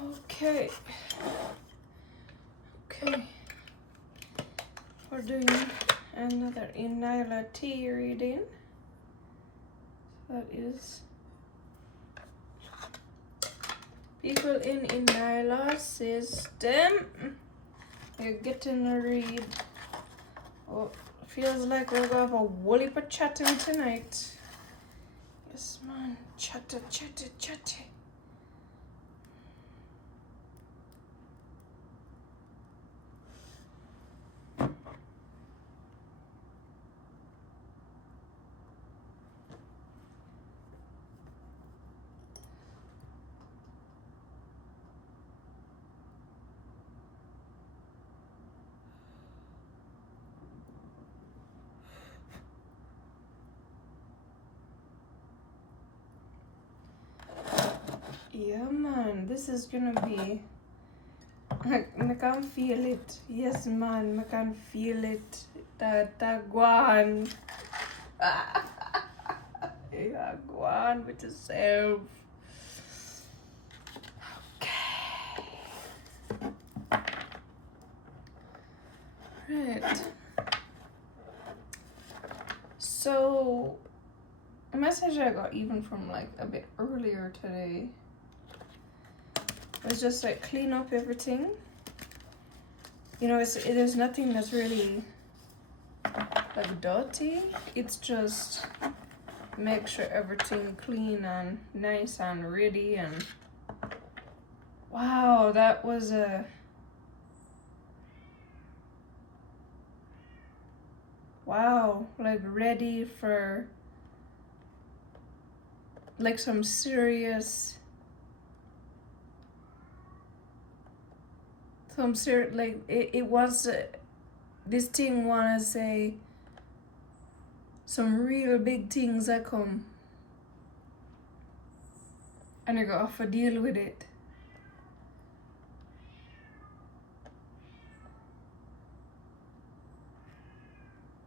Okay. Okay. We're doing another ENYELAH tea reading. That is people in ENYELAH system. You're getting a read. Oh, feels like we're gonna have a whole heap of chatting tonight. Yes, man. Chatter, chatter, chatter. Yeah, man. This is gonna be. I can feel it. Yes, man. I can feel it. That go on. Yeah, go on with yourself. Okay. Right. So, a message I got even from like a bit earlier today was just like clean up everything. You know, there's nothing that's really like dirty. It's just make sure everything clean and nice and ready. And wow, that was a wow, like ready for like some serious like it was this thing wanna say some real big things that come and you gotta have to deal with it.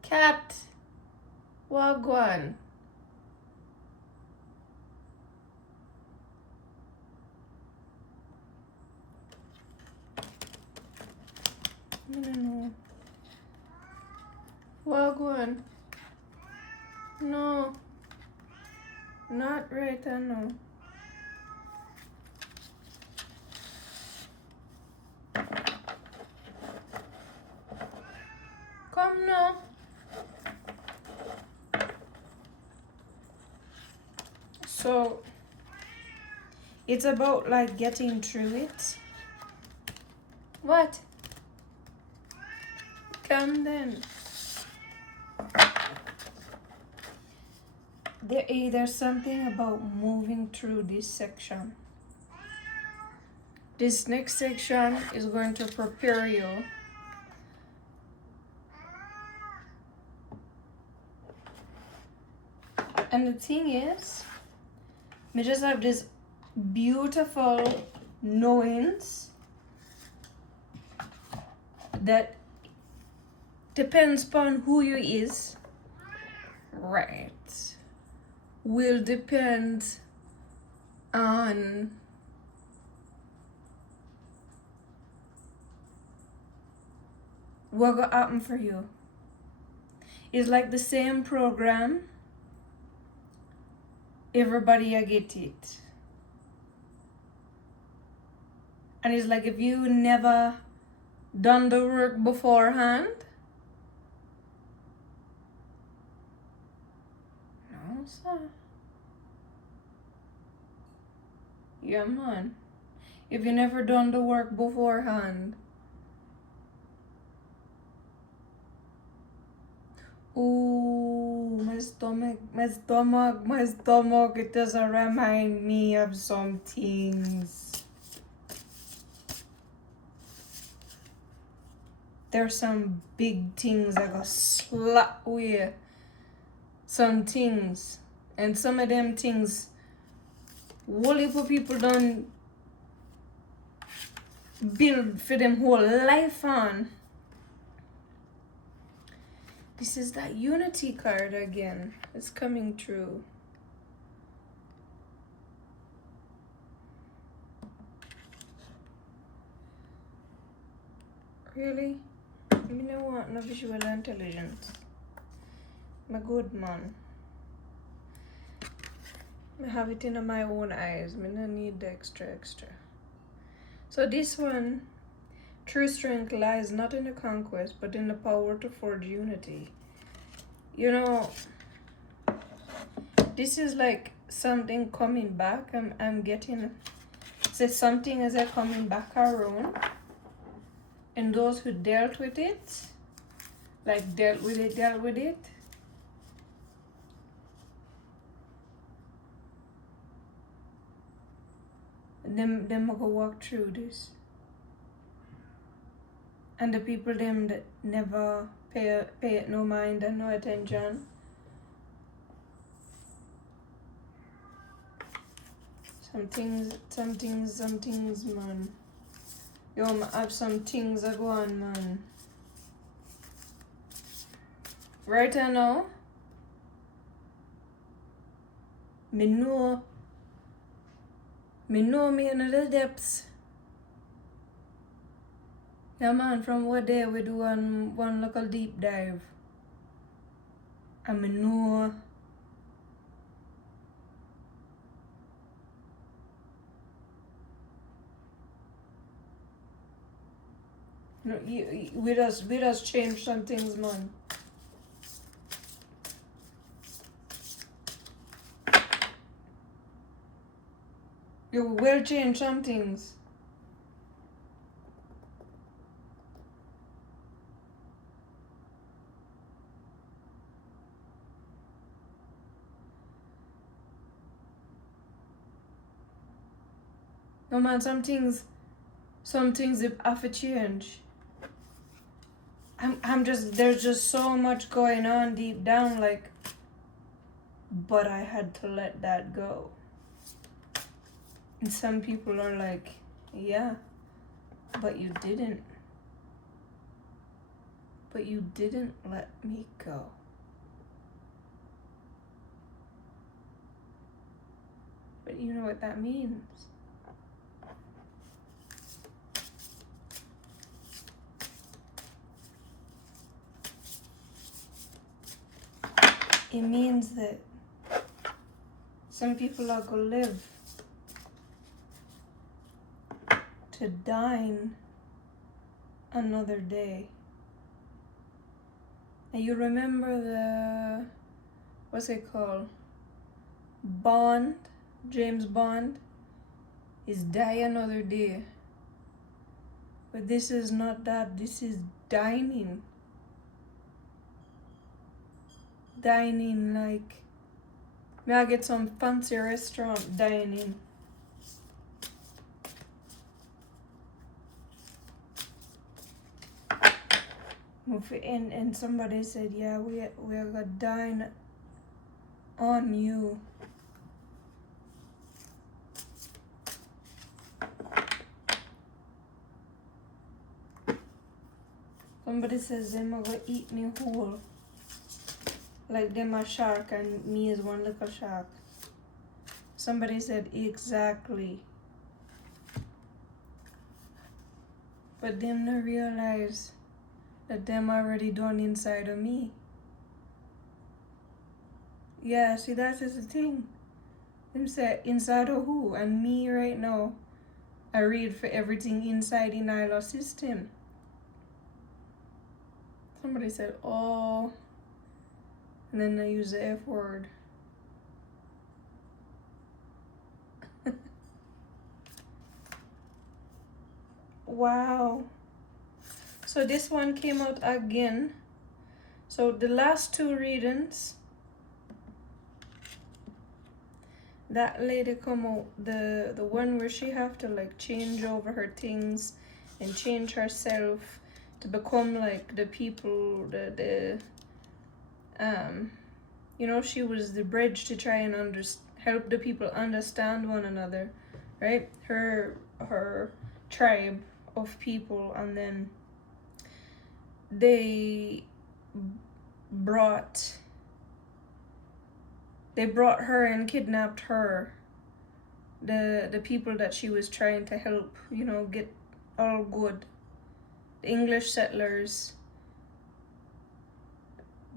Cat, wagwan. No. Wagwan. No. Not right, I know. Come now. So it's about like getting through it. What? Come then. There's something about moving through this section. This next section is going to prepare you. And the thing is, we just have this beautiful knowings that depends upon who you is, right? Will depend on what will happen for you. It's like the same program. Everybody get it. And it's like if you never done the work beforehand, no sir. Yeah man. If you never done the work beforehand, ooh, my stomach, it doesn't remind me of some things. There's some big things that go slap with some things. And some of them things, whole heap of people don't build for them whole life on. This is that unity card again. It's coming true. Really? You know what? No visual intelligence. I'm a good man. I have it in my own eyes. I don't need the extra. So this one, true strength lies not in the conquest, but in the power to forge unity. You know, this is like something coming back. I'm getting, say something is coming back around. And those who dealt with it, like dealt with it. Them go walk through this. And the people them that never pay it no mind and no attention. Some things, man. Yo, I have some things that go on, man. Right now, me know me in the depths. Yeah, man, from what day we do one local deep dive. And me know no, we just change some things, man. You will change some things. No, man, some things have to change. I'm just, there's just so much going on deep down, like, but I had to let that go. And some people are like, yeah, but you didn't. But you didn't let me go. But you know what that means. It means that some people are gonna live to dine another day. And you remember the, what's it called? Bond, James Bond, is die another day. But this is not that, this is dining. Dining, like, may I get some fancy restaurant dining. And somebody said, yeah, we are gonna dine on you. Somebody says them are gonna eat me whole. Like them a shark and me is one little shark. Somebody said exactly. But them not realize that them already done inside of me. Yeah, see, that is the thing. Them say inside of who? And me right now, I read for everything inside ENYELAH system. Somebody said, oh, and then I use the F word. Wow. So this one came out again. So the last two readings, that lady come out, the one where she have to like change over her things and change herself to become like the people, you know, she was the bridge to try and help the people understand one another, right? Her tribe of people, and then they brought her and kidnapped her, the people that she was trying to help, you know, get all good. The English settlers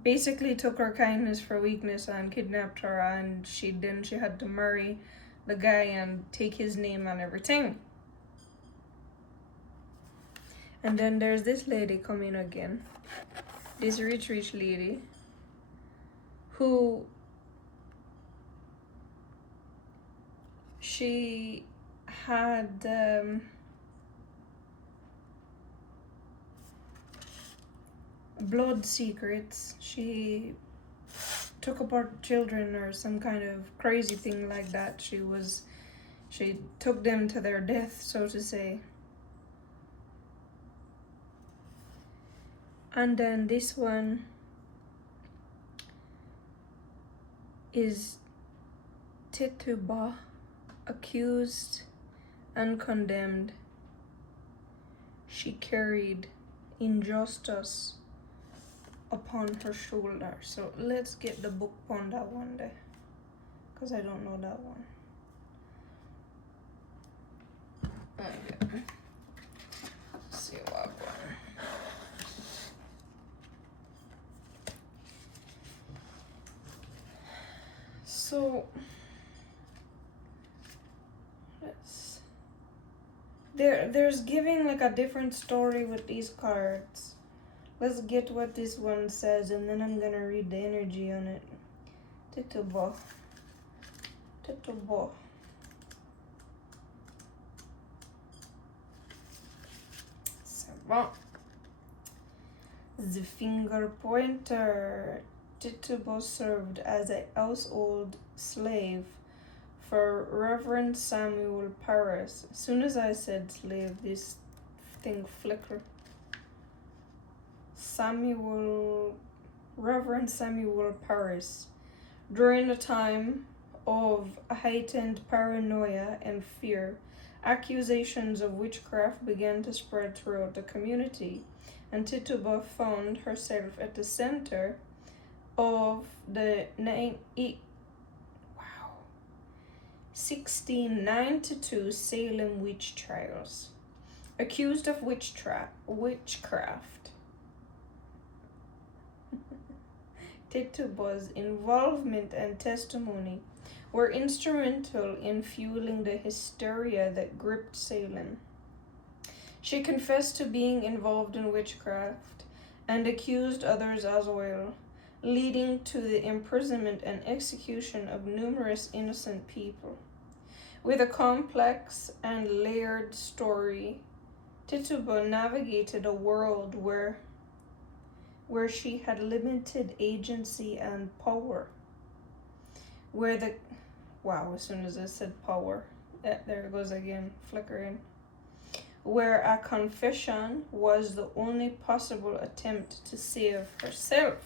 basically took her kindness for weakness and kidnapped her, and she had to marry the guy and take his name and everything. And then there's this lady coming again, this rich lady who she had blood secrets. She took apart children or some kind of crazy thing like that. She took them to their death, so to say. And then this one is Tituba, accused and condemned. She carried injustice upon her shoulder. So let's get the book on that one there, because I don't know that one. Okay. Let's see what one. So there's giving like a different story with these cards. Let's get what this one says, and then I'm gonna read the energy on it. Tituba. Bon. The finger pointer. Tituba served as a household slave for Reverend Samuel Paris. As soon as I said slave, this thing flickered. Reverend Samuel Paris. During the time of heightened paranoia and fear, accusations of witchcraft began to spread throughout the community, and Tituba found herself at the center of the 1692 Salem witch trials. Accused of witchcraft, Tituba's involvement and testimony were instrumental in fueling the hysteria that gripped Salem. She confessed to being involved in witchcraft and accused others as well, leading to the imprisonment and execution of numerous innocent people. With a complex and layered story, Tituba navigated a world where she had limited agency and power. As soon as I said power, there it goes again, flickering. Where a confession was the only possible attempt to save herself.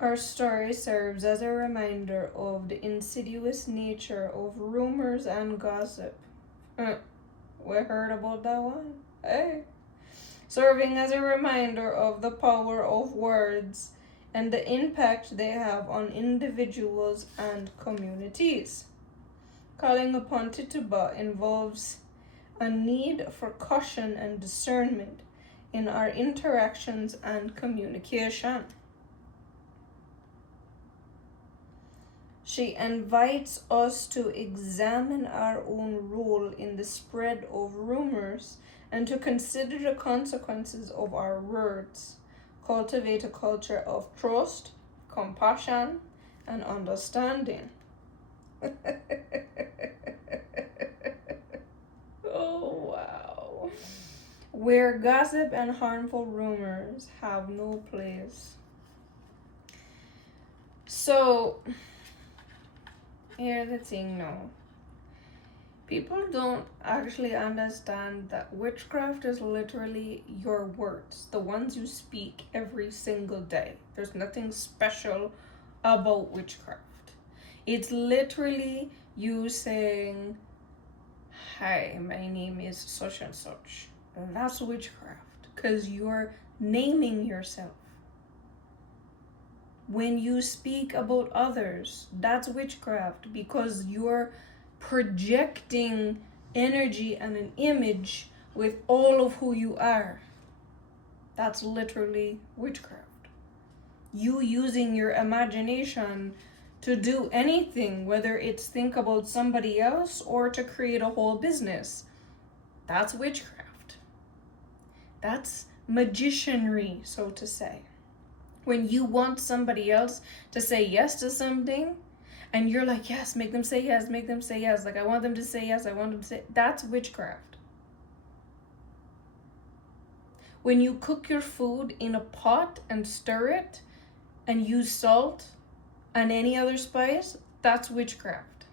Our story serves as a reminder of the insidious nature of rumors and gossip. We heard about that one? Hey. Serving as a reminder of the power of words and the impact they have on individuals and communities. Calling upon Tituba involves a need for caution and discernment in our interactions and communication. She invites us to examine our own role in the spread of rumors and to consider the consequences of our words. Cultivate a culture of trust, compassion, and understanding. Oh, wow. Where gossip and harmful rumors have no place. So, here's the thing now. People don't actually understand that witchcraft is literally your words, the ones you speak every single day. There's nothing special about witchcraft. It's literally you saying, "Hi, my name is such and such." And that's witchcraft, because you're naming yourself. When you speak about others, that's witchcraft, because you're projecting energy and an image with all of who you are. That's literally witchcraft. You using your imagination to do anything, whether it's think about somebody else or to create a whole business. That's witchcraft. That's magicianry, so to say. When you want somebody else to say yes to something, and you're like, yes, make them say yes, make them say yes. Like, I want them to say yes, I want them to say, that's witchcraft. When you cook your food in a pot and stir it and use salt and any other spice, that's witchcraft.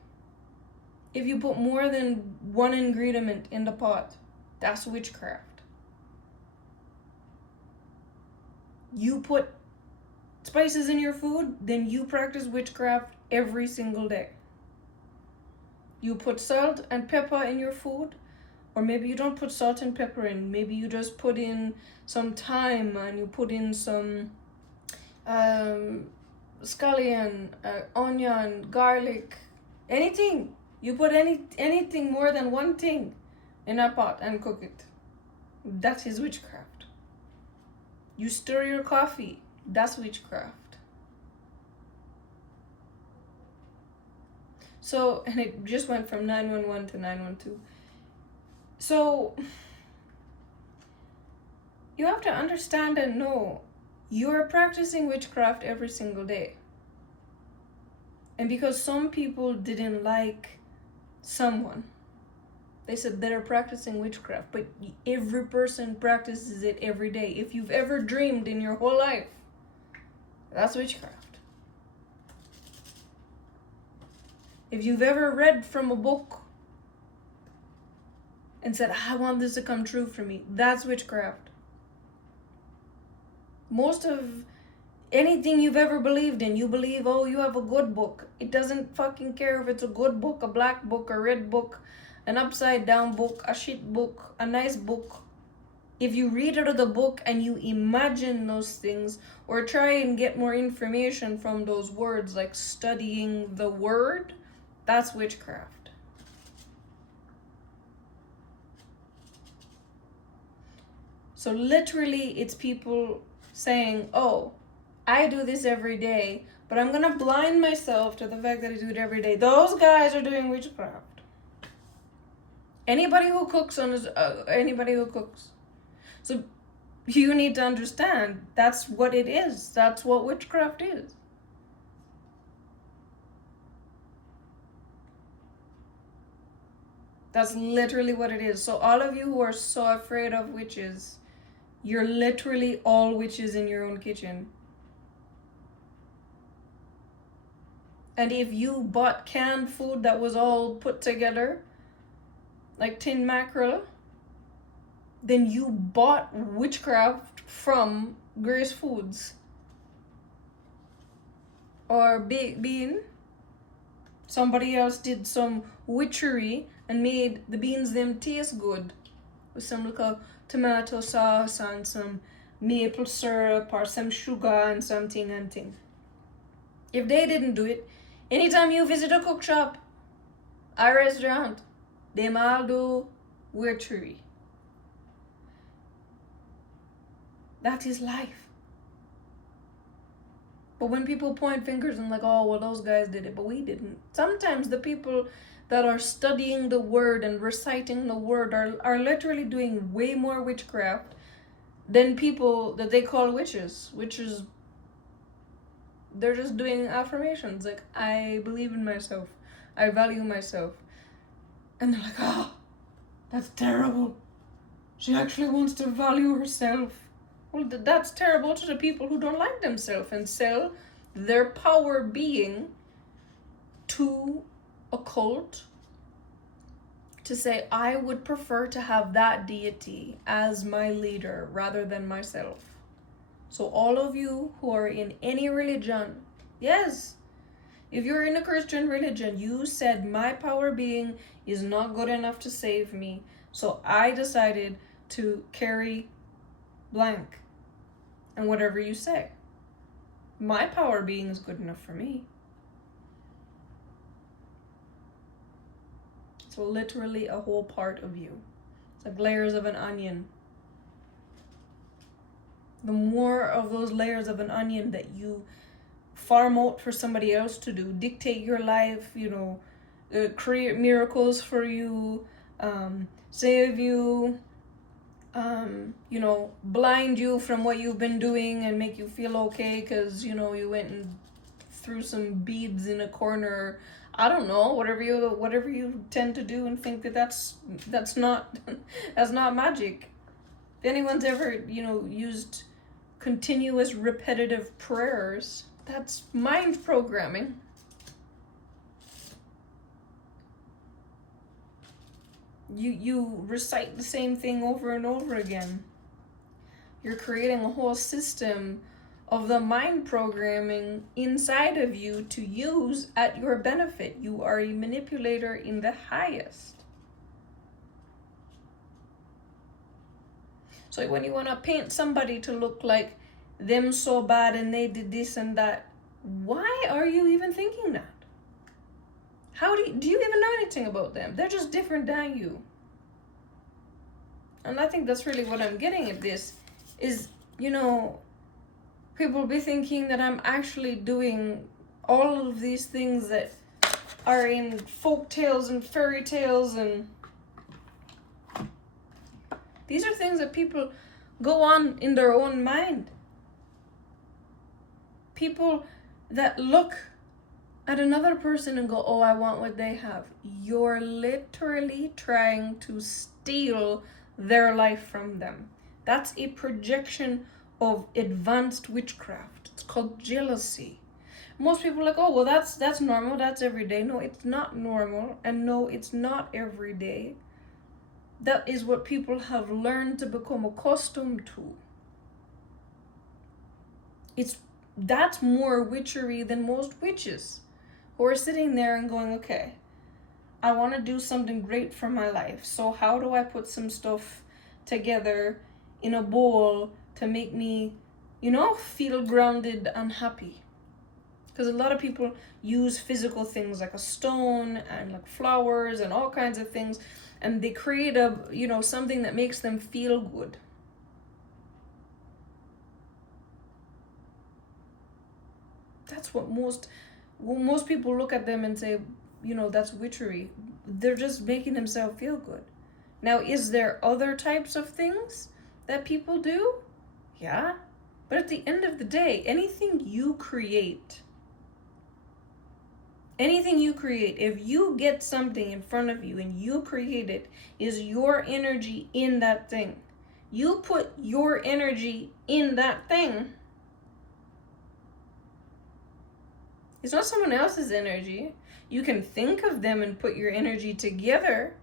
If you put more than one ingredient in the pot, that's witchcraft. You put spices in your food, then you practice witchcraft every single day. You put salt and pepper in your food, or maybe you don't put salt and pepper in. Maybe you just put in some thyme and you put in some scallion, onion, garlic, anything. You put anything more than one thing in a pot and cook it. That is witchcraft. You stir your coffee. That's witchcraft. So, and it just went from 911 to 912. So, you have to understand and know you're practicing witchcraft every single day. And because some people didn't like someone, they said they're practicing witchcraft, but every person practices it every day. If you've ever dreamed in your whole life, that's witchcraft. If you've ever read from a book and said, I want this to come true for me, that's witchcraft. Most of anything you've ever believed in, you believe, oh, you have a good book. It doesn't fucking care if it's a good book, a black book, a red book, an upside down book, a shit book, a nice book. If you read out of the book and you imagine those things or try and get more information from those words, like studying the word, that's witchcraft. So literally it's people saying, oh, I do this every day, but I'm gonna blind myself to the fact that I do it every day. Those guys are doing witchcraft. Anybody who cooks anybody who cooks. So you need to understand that's what it is. That's what witchcraft is. That's literally what it is. So all of you who are so afraid of witches, you're literally all witches in your own kitchen. And if you bought canned food that was all put together, like tin mackerel, then you bought witchcraft from Grace Foods. Or baked bean. Somebody else did some witchery and made the beans them taste good with some little tomato sauce and some maple syrup or some sugar and something and thing. If they didn't do it, anytime you visit a cook shop, a restaurant, they all do witchery. That is life. But when people point fingers and like, oh, well, those guys did it, but we didn't. Sometimes the people that are studying the word and reciting the word are literally doing way more witchcraft than people that they call witches. Witches, they're just doing affirmations. Like, I believe in myself. I value myself. And they're like, oh, that's terrible. She actually wants to value herself. Well, that's terrible to the people who don't like themselves and sell their power being to a cult to say, I would prefer to have that deity as my leader rather than myself. So all of you who are in any religion, yes, if you're in a Christian religion, you said my power being is not good enough to save me. So I decided to carry blank and whatever you say. My power being is good enough for me. It's literally a whole part of you. It's like layers of an onion. The more of those layers of an onion that you farm out for somebody else to do, dictate your life, create miracles for you, save you, blind you from what you've been doing and make you feel okay because, you went and threw some beads in a corner. I don't know, whatever you tend to do and think that's not that's not magic. If anyone's ever, used continuous repetitive prayers, that's mind programming. You recite the same thing over and over again. You're creating a whole system of the mind programming inside of you to use at your benefit. You are a manipulator in the highest. So when you want to paint somebody to look like them so bad and they did this and that, why are you even thinking that? How do you even know anything about them? They're just different than you. And I think that's really what I'm getting at this is, people be thinking that I'm actually doing all of these things that are in folk tales and fairy tales, and these are things that people go on in their own mind. People that look at another person and go, oh, I want what they have. You're literally trying to steal their life from them. That's a projection of advanced witchcraft. It's called jealousy. Most people are like, oh, well, that's normal. That's every day. No, it's not normal. And no, it's not every day. That is what people have learned to become accustomed to. That's more witchery than most witches who are sitting there and going, okay, I want to do something great for my life. So how do I put some stuff together in a bowl to make me, feel grounded and happy? Because a lot of people use physical things like a stone and like flowers and all kinds of things, and they create something that makes them feel good. That's what most people look at them and say, that's witchery. They're just making themselves feel good. Now, is there other types of things that people do? Yeah. But at the end of the day, anything you create, if you get something in front of you and you create it, is your energy in that thing. You put your energy in that thing. It's not someone else's energy. You can think of them and put your energy together,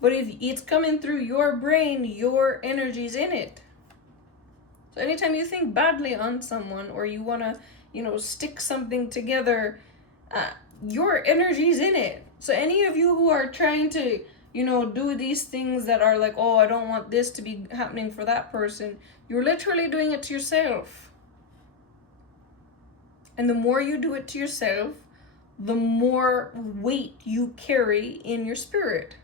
but if it's coming through your brain, your energy's in it. So anytime you think badly on someone or you want to, stick something together, your energy's in it. So any of you who are trying to, do these things that are like, oh, I don't want this to be happening for that person, you're literally doing it to yourself. And the more you do it to yourself, the more weight you carry in your spirit.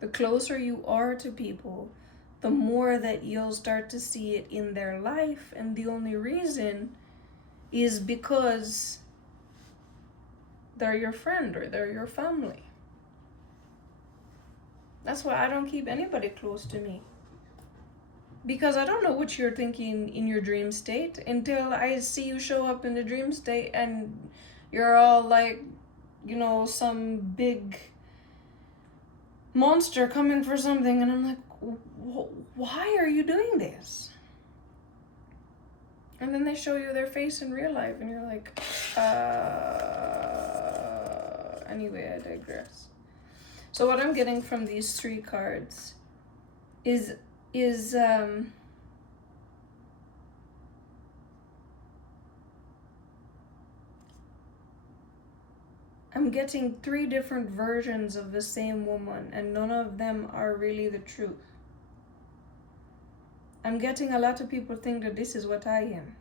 The closer you are to people, the more that you'll start to see it in their life. And the only reason is because they're your friend or they're your family. That's why I don't keep anybody close to me. Because I don't know what you're thinking in your dream state until I see you show up in the dream state and you're all like, some big monster coming for something. And I'm like, why are you doing this? And then they show you their face in real life and you're like, anyway, I digress. So what I'm getting from these 3 cards is I'm getting 3 different versions of the same woman, and none of them are really the truth. I'm getting a lot of people think that this is what I am.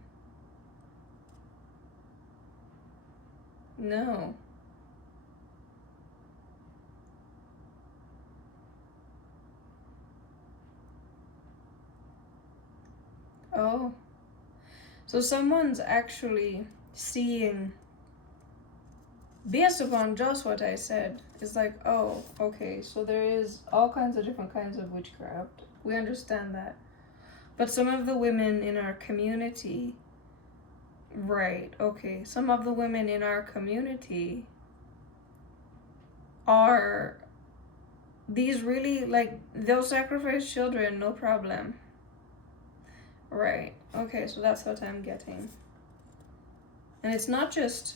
No. Oh. So someone's actually seeing, based upon just what I said, it's like, oh, okay, so there is all kinds of different kinds of witchcraft. We understand that. But some of the women in our community, right, okay, some of the women in our community are these really, like, they'll sacrifice children, no problem. Right, okay, so that's what I'm getting. And it's not just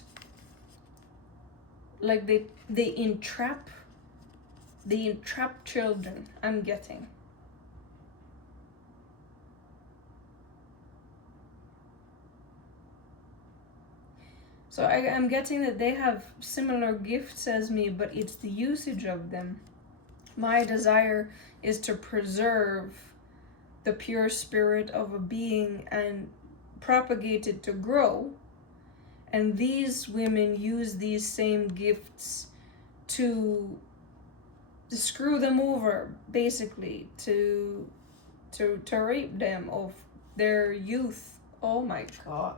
like they entrap children, I'm getting. So I'm getting that they have similar gifts as me, but it's the usage of them. My desire is to preserve the pure spirit of a being and propagate it to grow. And these women use these same gifts to screw them over, basically, to rape them of their youth. Oh my gosh.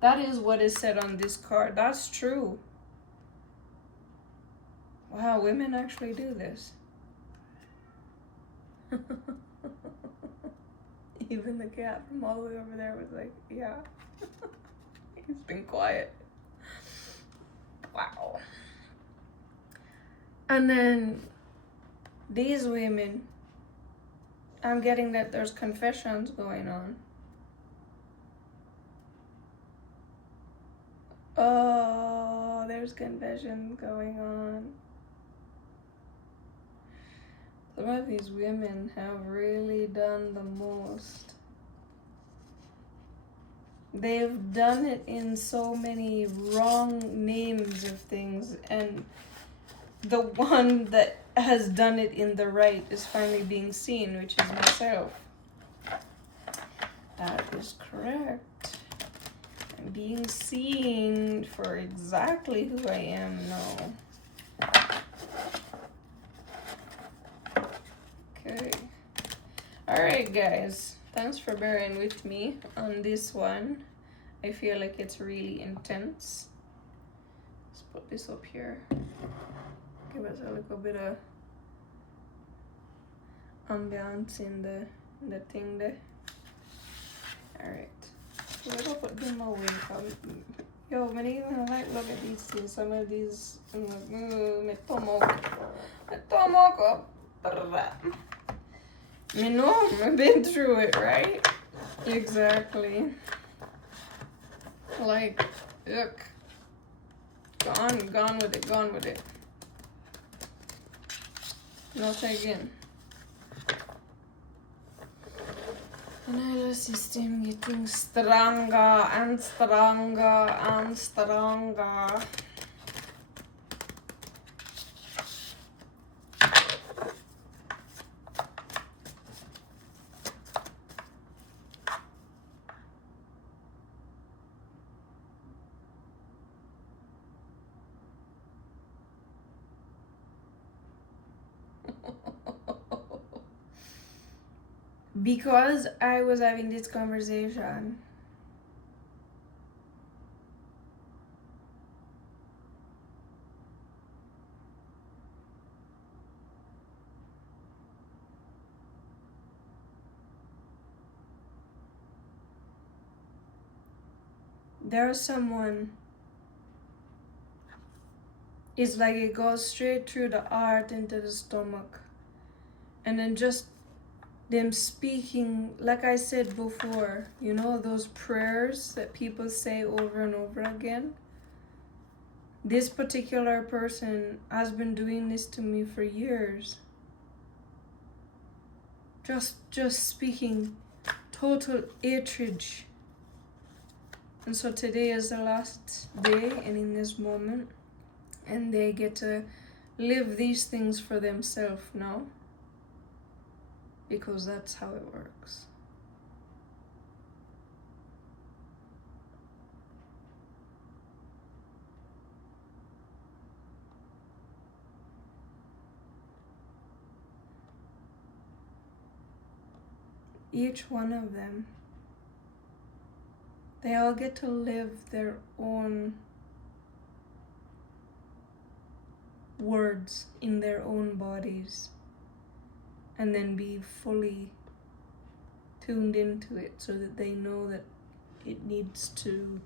That is what is said on this card. That's true. Wow, women actually do this. Even the cat from all the way over there was like, yeah. He's been quiet. Wow. And then these women, I'm getting that there's confessions going on. Oh, there's confessions going on. Some of these women have really done the most. They've done it in so many wrong names of things, and the one that has done it in the right is finally being seen, which is myself. That is correct. I'm being seen for exactly who I am now. Okay. Alright, guys. Thanks for bearing with me on this one. I feel like it's really intense. Let's put this up here. Give us a little bit of ambiance in the thing there. Alright. So we're gonna put them away from. Yo, I don't even like look at these things. Some of these me tomo you know, I've been through it, right? Exactly. Like, look. Gone with it, gone with it. Not again. Another system getting stronger and stronger and stronger. Because I was having this conversation, there's someone, it's like it goes straight through the heart into the stomach, and then just them speaking, like I said before, you know, those prayers that people say over and over again. This particular person has been doing this to me for years. Just speaking total hatred. And so today is the last day, and in this moment, and they get to live these things for themselves now, because that's how it works. Each one of them, they all get to live their own words in their own bodies, and then be fully tuned into it so that they know that it needs to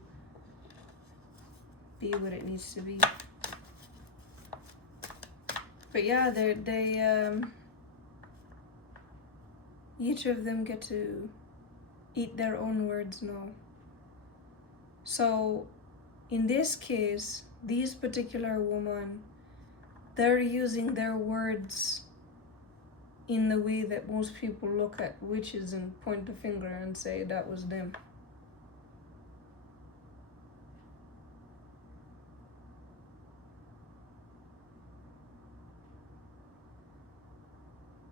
be what it needs to be. But yeah, each of them get to eat their own words now. So in this case, these particular women, they're using their words in the way that most people look at witches and point a finger and say that was them.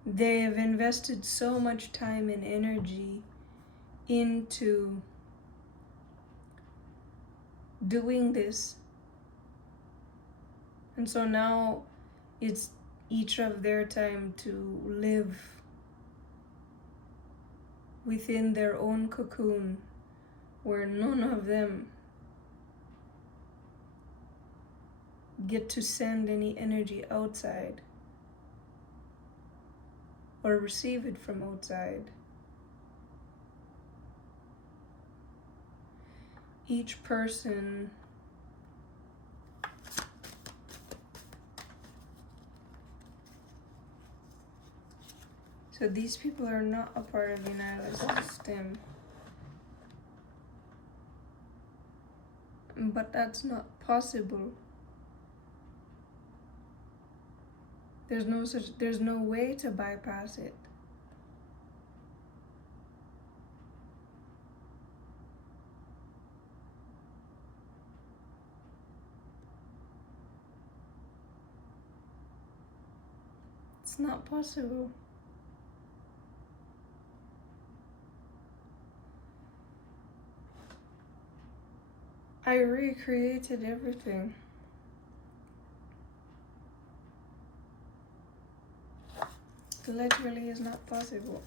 They have invested so much time and energy into doing this. And so now it's each of their time to live within their own cocoon, where none of them get to send any energy outside or receive it from outside. Each person so these people are not a part of the ENYELAH system. But that's not possible. There's no way to bypass it. It's not possible. I recreated everything. It literally is not possible.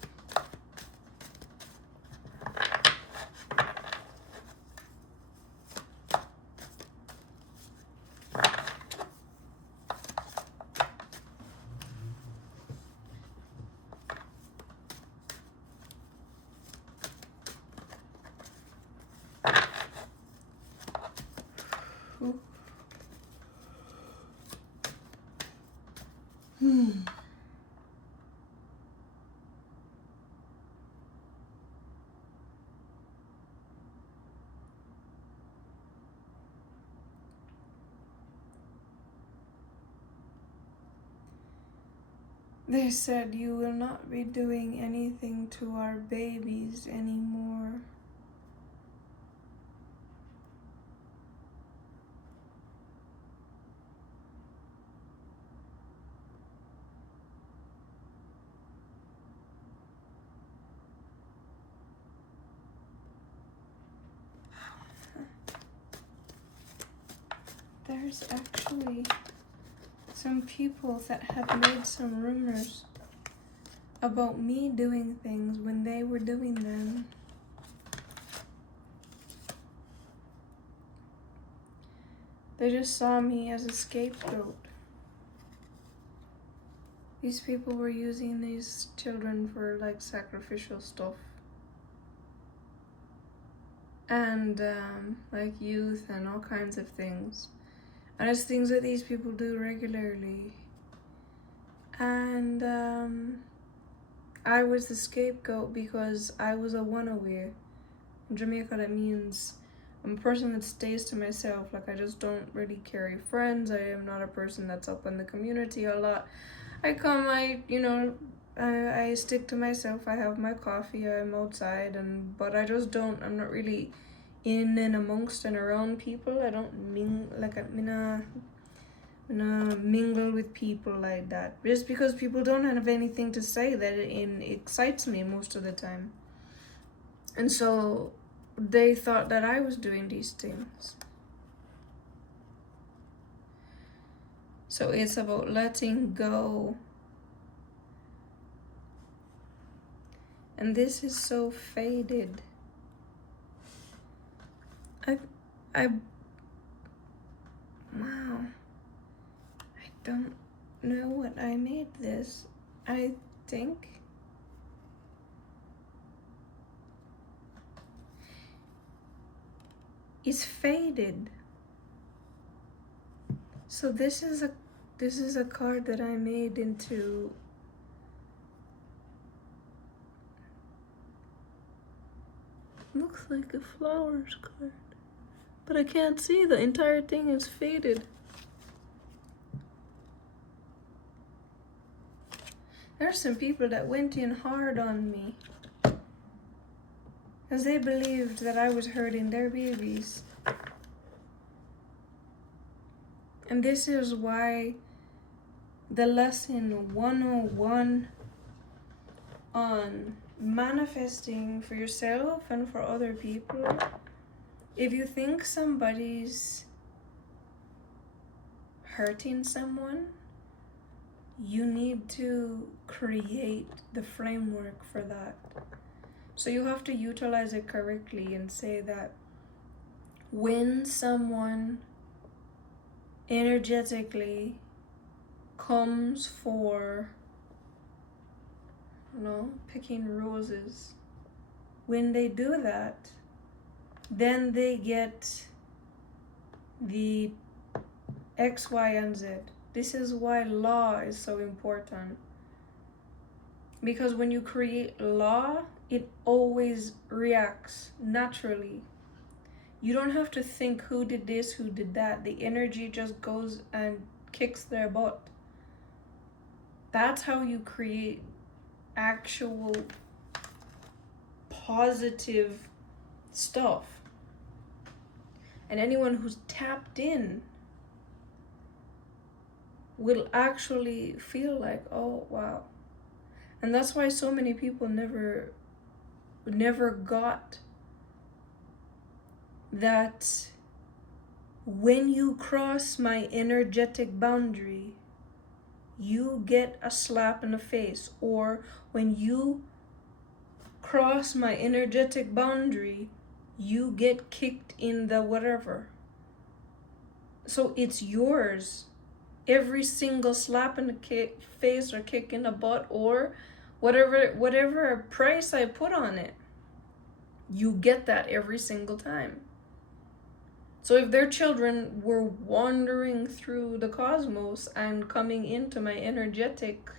They said you will not be doing anything to our babies anymore. There's actually some people that have made some rumors about me doing things when they were doing them. They just saw me as a scapegoat. These people were using these children for like sacrificial stuff. And like youth and all kinds of things. And it's things that these people do regularly. And I was the scapegoat because I was a one-away. In Jamaica, that means I'm a person that stays to myself. Like, I just don't really carry friends. I am not a person that's up in the community a lot. I stick to myself. I have my coffee, I'm outside, but I just don't, I'm not really in and amongst and around people. I don't mean, like, mingle with people like that. Just because people don't have anything to say, that it excites me most of the time. And so they thought that I was doing these things. So it's about letting go. And this is so faded. Wow. I don't know what I made this. I think it's faded. So this is a card that I made into looks like a flowers card. But I can't see, the entire thing is faded. There's some people that went in hard on me because they believed that I was hurting their babies. And this is why the lesson 101 on manifesting for yourself and for other people, if you think somebody's hurting someone, you need to create the framework for that. So you have to utilize it correctly and say that when someone energetically comes for, picking roses, when they do that, then they get the X, Y, and Z. This is why law is so important. Because when you create law, it always reacts naturally. You don't have to think who did this, who did that. The energy just goes and kicks their butt. That's how you create actual positive stuff. And anyone who's tapped in will actually feel like, oh, wow. And that's why so many people never got that when you cross my energetic boundary, you get a slap in the face. Or when you cross my energetic boundary, you get kicked in the whatever. So it's yours. Every single slap in the face or kick in the butt or whatever price I put on it, you get that every single time. So if their children were wandering through the cosmos and coming into my energetic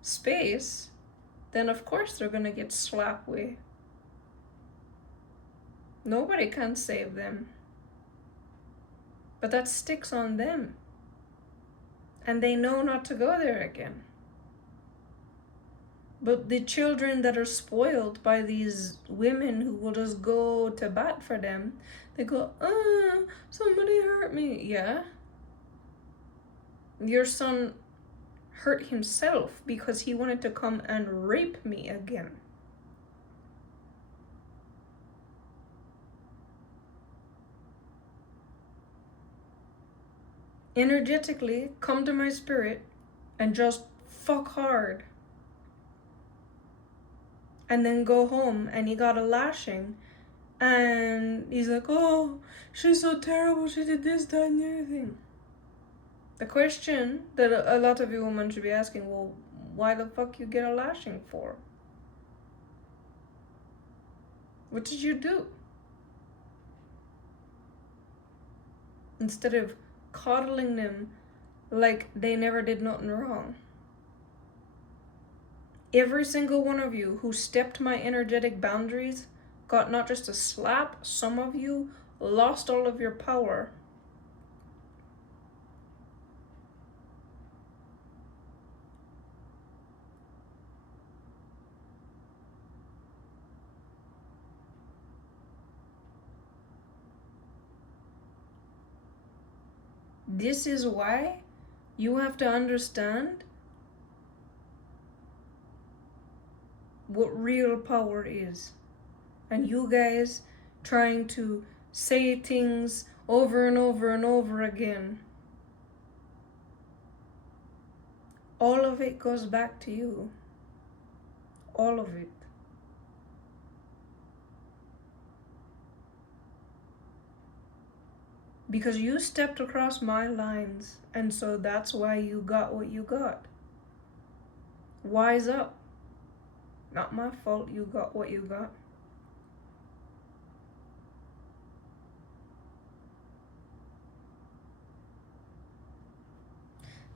space, then of course they're gonna get slapped with. Nobody can save them. But that sticks on them. And they know not to go there again. But the children that are spoiled by these women who will just go to bat for them, they go, somebody hurt me. Yeah. Your son hurt himself because he wanted to come and rape me again. Energetically, come to my spirit and just fuck hard. And then go home, and he got a lashing. And he's like, oh, she's so terrible, she did this, that, and the other thing. The question that a lot of you women should be asking, well, why the fuck you get a lashing for? What did you do? Instead of coddling them like they never did nothing wrong. Every single one of you who stepped my energetic boundaries got not just a slap, some of you lost all of your power. This is why You have to understand what real power is. And you guys trying to say things over and over and over again, all of it goes back to you. All of it. Because you stepped across my lines, and so that's why you got what you got. Wise up. Not my fault you got what you got.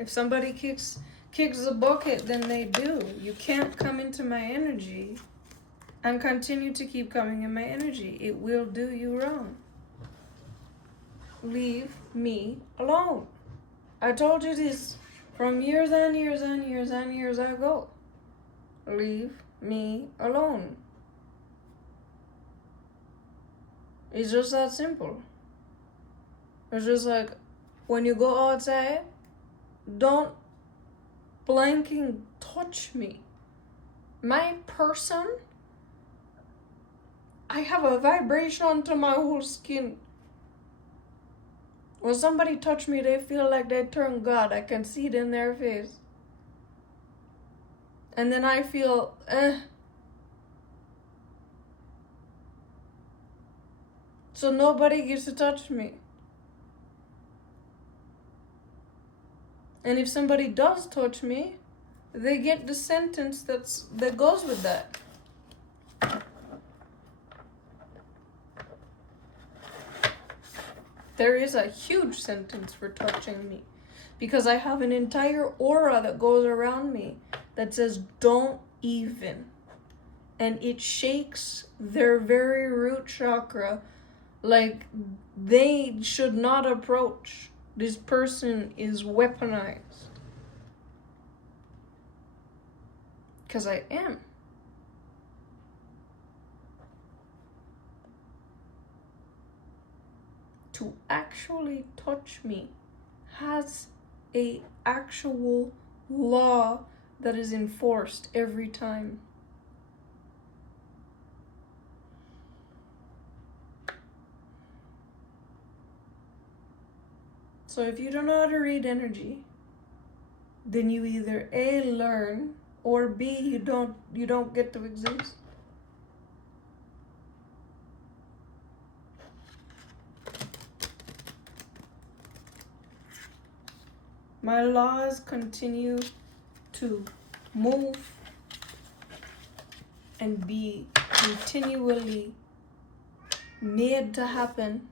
If somebody kicks the bucket, then they do. You can't come into my energy and continue to keep coming in my energy. It will do you wrong. Leave me alone. I told you this from years and years and years and years ago. Leave me alone. It's just that simple. It's just like, when you go outside, don't blanking touch me. My person, I have a vibration to my whole skin. When somebody touch me, they feel like they turn God. I can see it in their face. And then I feel, So nobody gets to touch me. And if somebody does touch me, they get the sentence that goes with that. There is a huge sentence for touching me, because I have an entire aura that goes around me that says, don't even. And it shakes their very root chakra, like they should not approach. This person is weaponized. Because I am. To actually touch me has a actual law that is enforced every time. So if you don't know how to read energy, then you either A, learn, or B, you don't get to exist. My laws continue to move and be continually made to happen,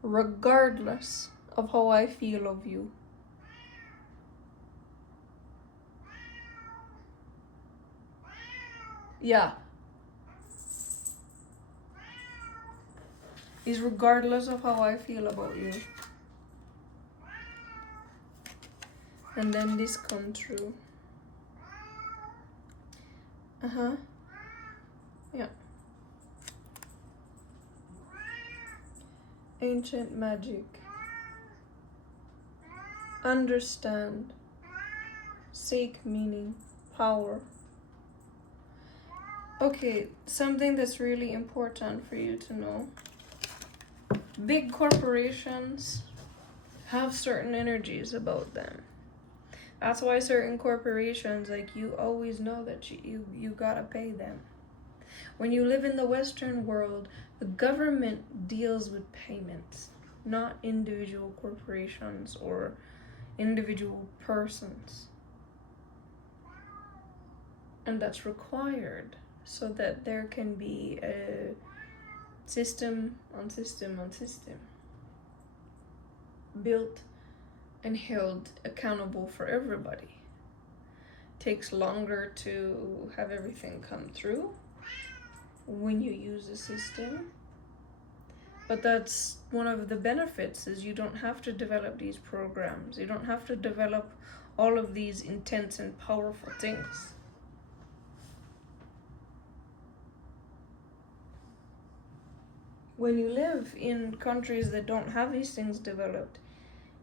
regardless of how I feel of you. Yeah. Is regardless of how I feel about you. And then this come true. Yeah. Ancient magic. Understand. Seek meaning. Power. Okay, something that's really important for you to know. Big corporations have certain energies about them. That's why certain corporations, like, you always know that you gotta pay them. When you live in the Western world, the government deals with payments, not individual corporations or individual persons. And that's required so that there can be a system on system on system built and held accountable for everybody. Takes longer to have everything come through when you use a system, but that's one of the benefits, is you don't have to develop these programs. You don't have to develop all of these intense and powerful things. When you live in countries that don't have these things developed,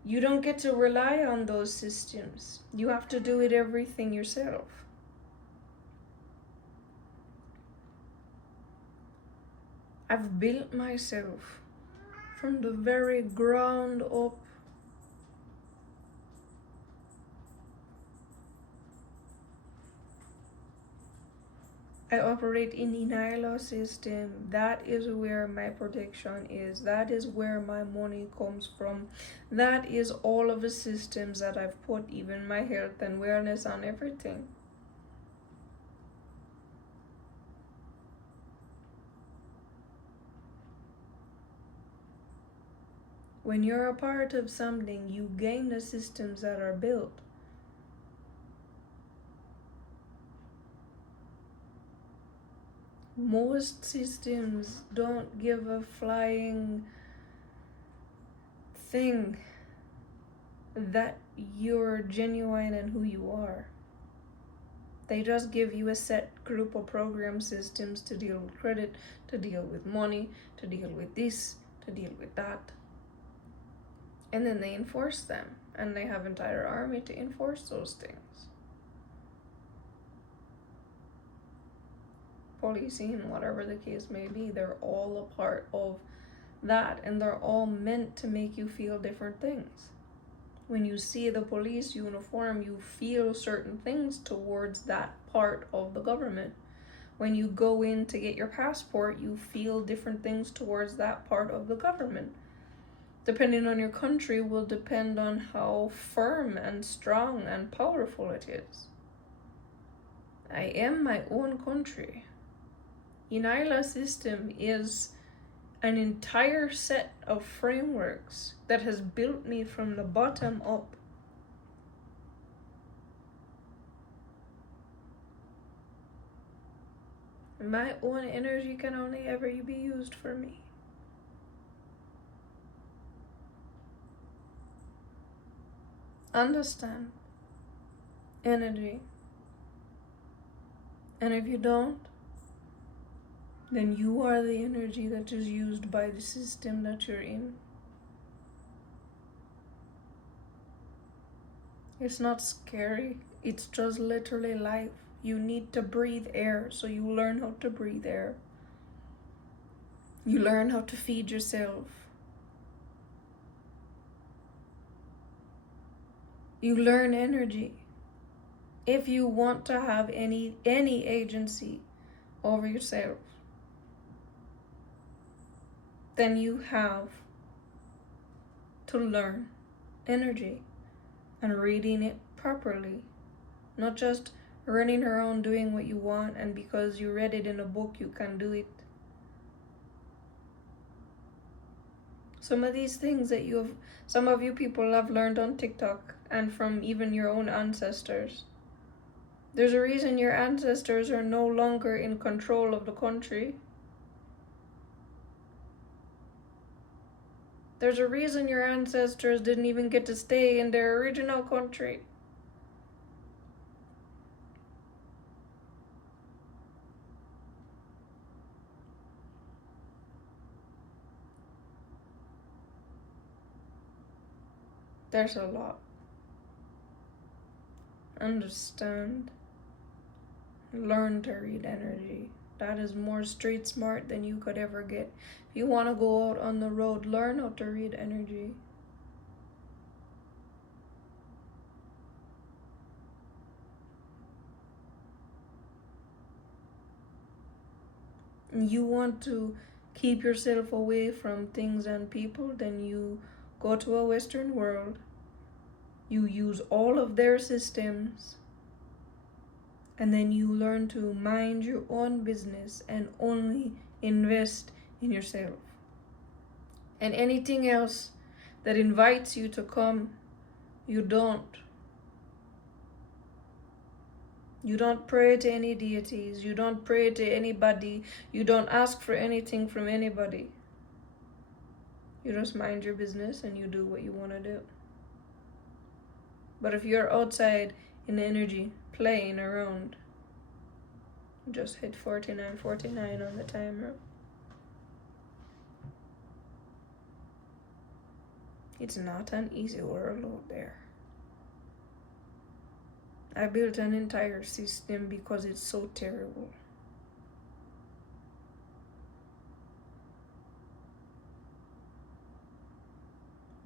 You don't get to rely on those systems. You have to do it everything yourself. I've built myself from the very ground up. I operate in the ENYELAH system. That is where my protection is. That is where my money comes from. That is all of the systems that I've put, even my health and wellness and everything. When you're a part of something, you gain the systems that are built. Most systems don't give a flying thing that you're genuine and who you are. They just give you a set group of program systems to deal with credit, to deal with money, to deal with this, to deal with that. And then they enforce them, and they have an entire army to enforce those things. Policing, whatever the case may be, they're all a part of that, and they're all meant to make you feel different things. When you see the police uniform, you feel certain things towards that part of the government. When you go in to get your passport, you feel different things towards that part of the government. Depending on your country will depend on how firm and strong and powerful it is. I am my own country. ENYELAH system is an entire set of frameworks that has built me from the bottom up. My own energy can only ever be used for me. Understand energy. And if you don't, then you are the energy that is used by the system that you're in. It's not scary. It's just literally life. You need to breathe air, so you learn how to breathe air. You learn how to feed yourself. You learn energy. If you want to have any agency over yourself, then you have to learn energy and reading it properly. Not just running around doing what you want, and because you read it in a book, you can do it. Some of these things that some of you people have learned on TikTok and from even your own ancestors. There's a reason your ancestors are no longer in control of the country. There's a reason your ancestors didn't even get to stay in their original country. There's a lot. Understand. Learn to read energy. That is more street smart than you could ever get. If you want to go out on the road, learn how to read energy. You want to keep yourself away from things and people, then you go to a Western world. You use all of their systems. And then you learn to mind your own business and only invest in yourself. And anything else that invites you to come, you don't. You don't pray to any deities. You don't pray to anybody. You don't ask for anything from anybody. You just mind your business and you do what you want to do. But if you're outside in energy, playing around, just hit 4949 on the timer. It's not an easy world out there. I built an entire system because it's so terrible.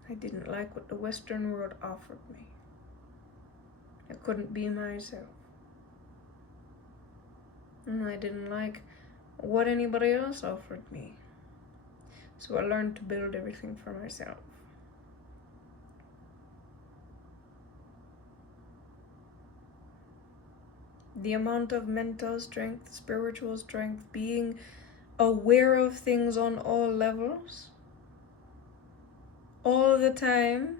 I didn't like what the Western world offered me. I couldn't be myself. And I didn't like what anybody else offered me. So I learned to build everything for myself. The amount of mental strength, spiritual strength, being aware of things on all levels, all the time,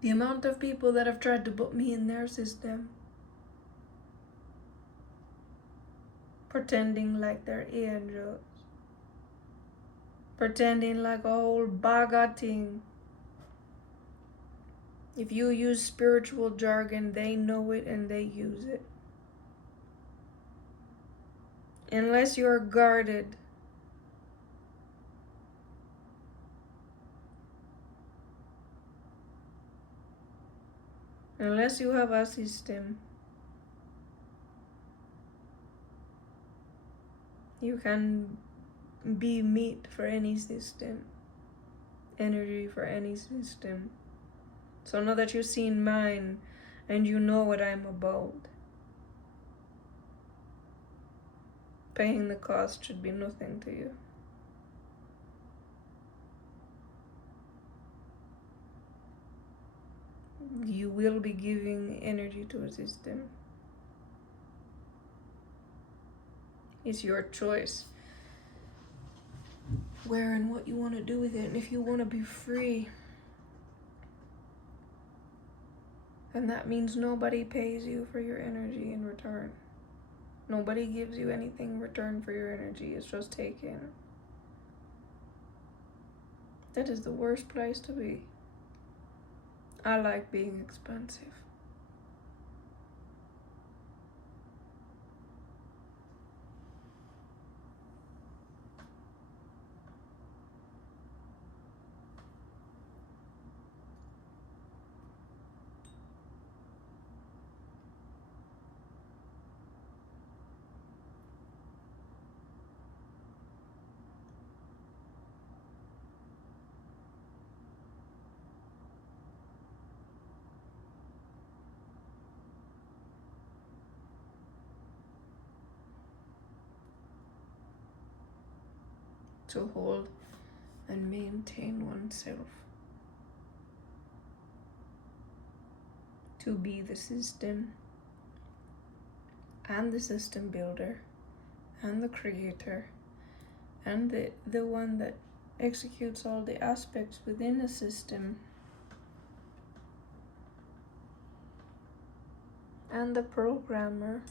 the amount of people that have tried to put me in their system, pretending like they're angels, pretending like a whole bag of thing. If you use spiritual jargon, they know it and they use it. Unless you're guarded, unless you have a system, you can be meat for any system, energy for any system. So now that you've seen mine and you know what I'm about, paying the cost should be nothing to you. You will be giving energy to a system. It's your choice where and what you want to do with it. And if you want to be free, then that means nobody pays you for your energy in return. Nobody gives you anything in return for your energy. It's just taken. That is the worst place to be. I like being expensive. To hold and maintain oneself. To be the system and the system builder and the creator and the one that executes all the aspects within a system and the programmer.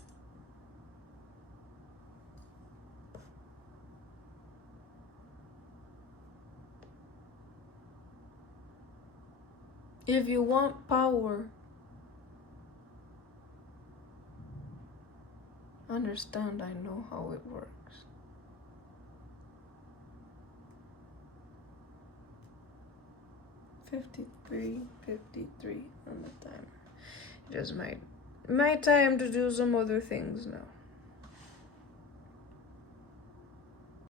If you want power, understand I know how it works. $53 on the timer. It is my time to do some other things now.